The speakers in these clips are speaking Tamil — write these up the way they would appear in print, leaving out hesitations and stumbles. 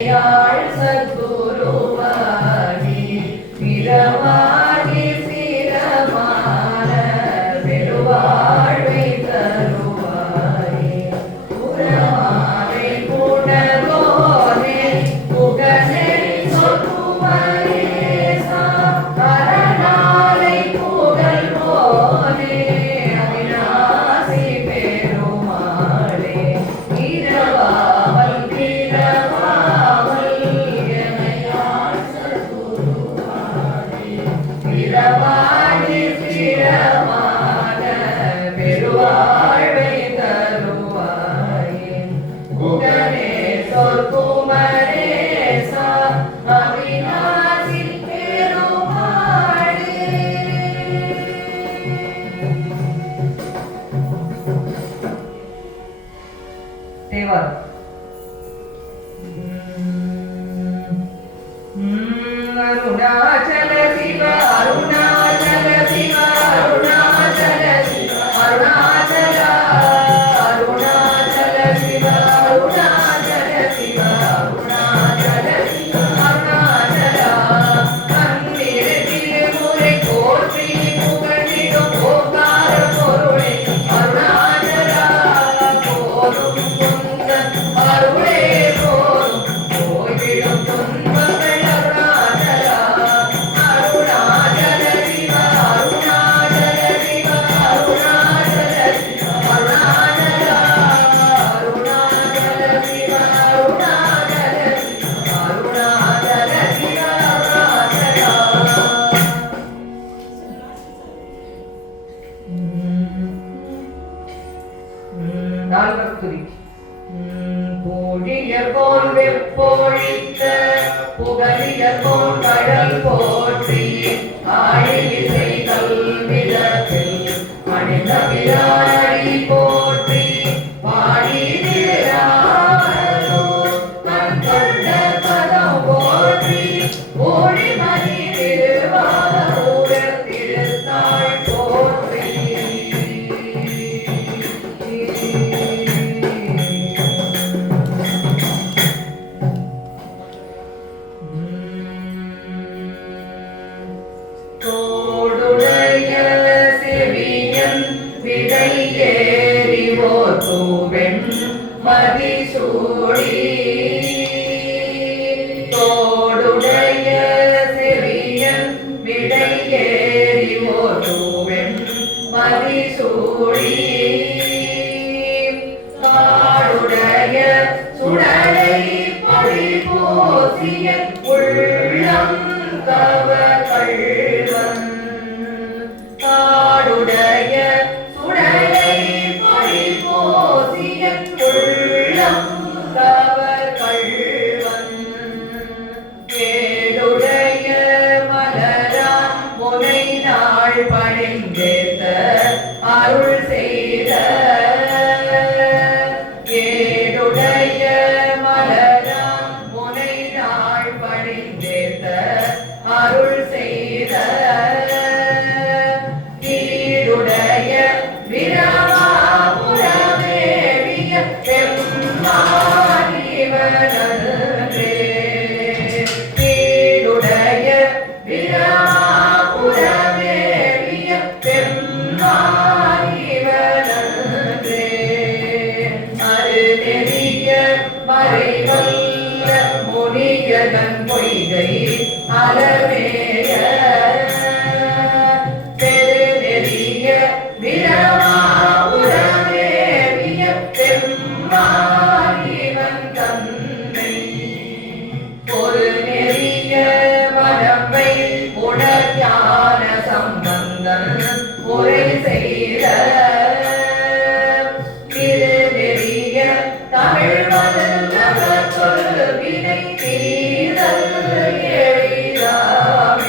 யாழ் சத்குருவாகி பிறவாகி சிரமான பெருவாழ்வை தருவாயே புறமாலை புனலோனே புகழே சொற்குமரேசா அரணாலை புகழ்வோனே அவிநாசி பெருமாளே இரவாமல் பிறவாகி சிரமான பெருவாழ்வை தருவாயே புகழே சொற்குமரேசா அவிநாசி பெருமாளே. தேவார் அருணாச்சல சிவ அருணாச்சல சிவ அருணாச்சல சிவ அருணாச்சல அருணாச்சல சிவ அருணாச்சல சிவ அருணாச்சல சிவ அருணாச்சல கண்ணீர் திருமுறை போற்றி புகழிடும் ஓங்கார பொருளை அருணாச்சல போரும் குந்தன் அருளே போரும் போய்விடும் துன்பங்கள் பூழியர் போல் வெப்பொழித்த புகழியர் போல் கடல் போற்றி ஆழிசை கல்விடத்தில் அணிந்த பிராடி போற்றி பாடி கண்கொண்ட பதம் போற்றி ஓடிமணி திருவாரூர திருத்தாள் போற்றி தோடுடைய செவியன் விடை ஏறிவோர் தூவெண் மதிசூடி தோடுடைய செவியன் விடை ஏறிவோர் தூவெண் மதிசூடி காடுடைய சுடலை பழி போசிய உள்ளம் கவர் கள்வன் காடுடைய சுடலை பழி போசிய உள்ளம் கவர் கள்வன் கேடுடைய மலரான் முனை நாள் பணிந்தேத்த அருள் செய்த ஏடுடைய மலரான் முனை நாள் பணிந்தேத்த அருள் செய்த தீடுடைய விரமாபுரமேவிய பெருமானிவனே தீடுடைய விரமாபுரமேவிய பெருமானிவனே அருநெறிய மறைவல்ல முனியதன் பொய்கை அலமேய பெருநெறிய விரமாபுரமேவிய பெருமானிவன் தன்னை ஒரு நெறிய மரபை உணர்ஞான சம்பந்தன் உரை செய்த திருநெறிய தமிழ் மதல் சொல்வினை தீரல் எழிலாமே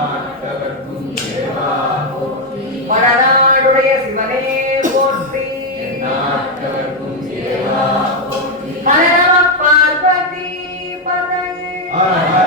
நாட்டவர்க்கும் இறைவா போற்றி. வடநாடுடைய சிவனே போற்றி. நாட்டவர்க்கும் இறைவா போற்றி. ஹர நம பார்வதி பதையே. ஹர